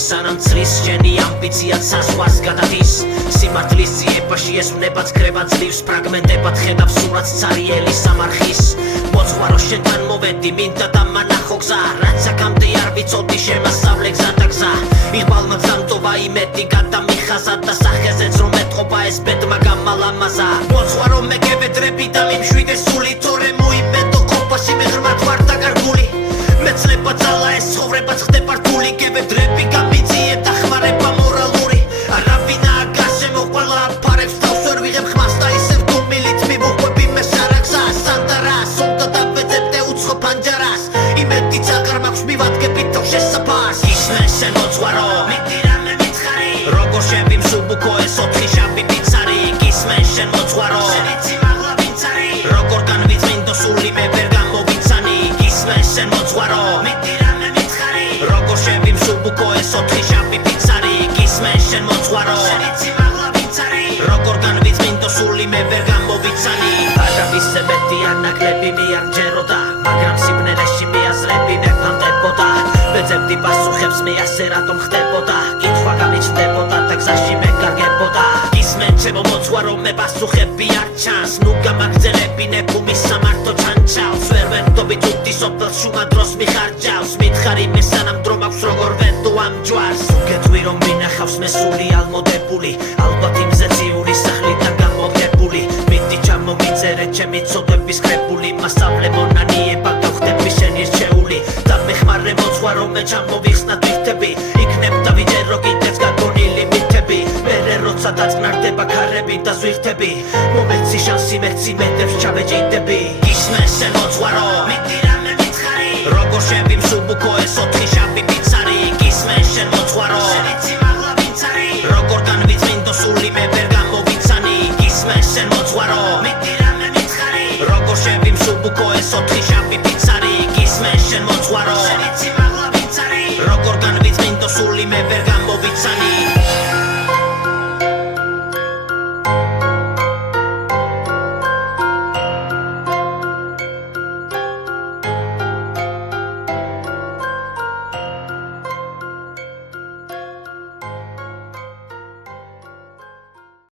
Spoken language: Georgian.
სანამ წლის შენი ამბიციად საზღვარს გადადის სიმართლის ძიებაში ეს ვნება ცქრება ძლივს ფრაგმენტებად ხედავს სურათს цаრიელი სამარხის მოძღვარო შენთან მოვედი მინდა და მანახო გზა რაც აქამდე არ ვიცოდი შემასწავლე გზა და გზა იღბალმა ძამტოვა იმედი გადამიხაზა და სახეზეც რომ ეთყობა ეს ბედმა გამალამაზა მოძღვარო მეგებედრები და მიმშვიდე სული თორე მოიმედო ყოფაში მე ღრმად ვარ დაკარგული მეცლება ძალა ეს ცხოვრებაც ხდება რთული გებედრები გამიძიე და ხმარება მორალური არავინაა გასემო ყველა აფარებს თავს ვერ ვიღებ ხმას და ისევ დუმილით მივუყვები მე სარაგზა სანდარას უნდა დავეძებდე უცხო პანჯარას იმედი წაღარ მაქვს მივადგები თავს შესაფარს ისმენ შენ მოძღვარო მიდი რამე მითხარი როგორ შევიმსუბუქო ეს ოთხი შავი პიცარი ისმენ შენ მოძღვარო შენი ციმაღლა ვინც არის როგორ განვიწმინდო სული მე ვერ გამოვიცანი ისმენ შენ მოძღვარო მიდი რამე მითხარი როგორ შევიმსუბუქო ეს ოთხი შავი პიცარი ისმენ შენ მოძღვარო შენი ციმაღლა ვინც არის როგორ განვიწმინდო სული მე ვერ გამოვიცანი აღავისე მეტი ანაკლები მიარჯეროდა მაგრამ სიბნელეში მიაზრები მეფანდებოდა ვეძებდი პასუხებს მე ასე რატომ ხდებოდა კითხვა გამიჩნდებოდა და გზაში მე გარგებოდა ისმენ ჩემო მოძღვარო მე პასუხები არ ჩანს ნუ გამაგრძელებინე ბუმის სამართო ჩანჩავს ვერ ვერდობით უთი სოფელს შუმა დროს მიხარჯავს მითხარი მე სანამ დრო მაქვს როგორ ვენდო ამ ჯვარს უგეთვი რომ მინახავს მე სული ალმოდებული ალბათ იმზე ციური სახლიდან გამოგებული მიდი ჩამომიწერე ჩემი ცოდვების კრებული მასწავლე მონანიება გავხდები შენი რჩეული და მეხმარე მოძღვარო მე ჩამოვიხსნა თვითები იქნებ დავიჯერო კიდეც გაგონილი მითები მერე როცა დაწყნარდება ქარები და ზვირთები მომეცი შანსი მეცი მეტებს ჩავეჯიდები ისმენ შენ მოძღვარო მიდი რამე მითხარი როგორ შევიმსუბუქო ეს ოთხი შავი პიცარი ისმენ შენ მოძღვარო შენი ციმაღლა ვინც არის როგორ განვიწმინდო სული მე ვერ გამოვიცანი ისმენ შენ მოძღვარო მიდი რამე მითხარი როგორ შევიმსუბუქო ეს ოთხი შავი პიცარი ისმენ შენ მოძღვარო შენი ციმაღლა ვინც არის როგორ განვიწმინდო სული მე ვერ გამოვიცანი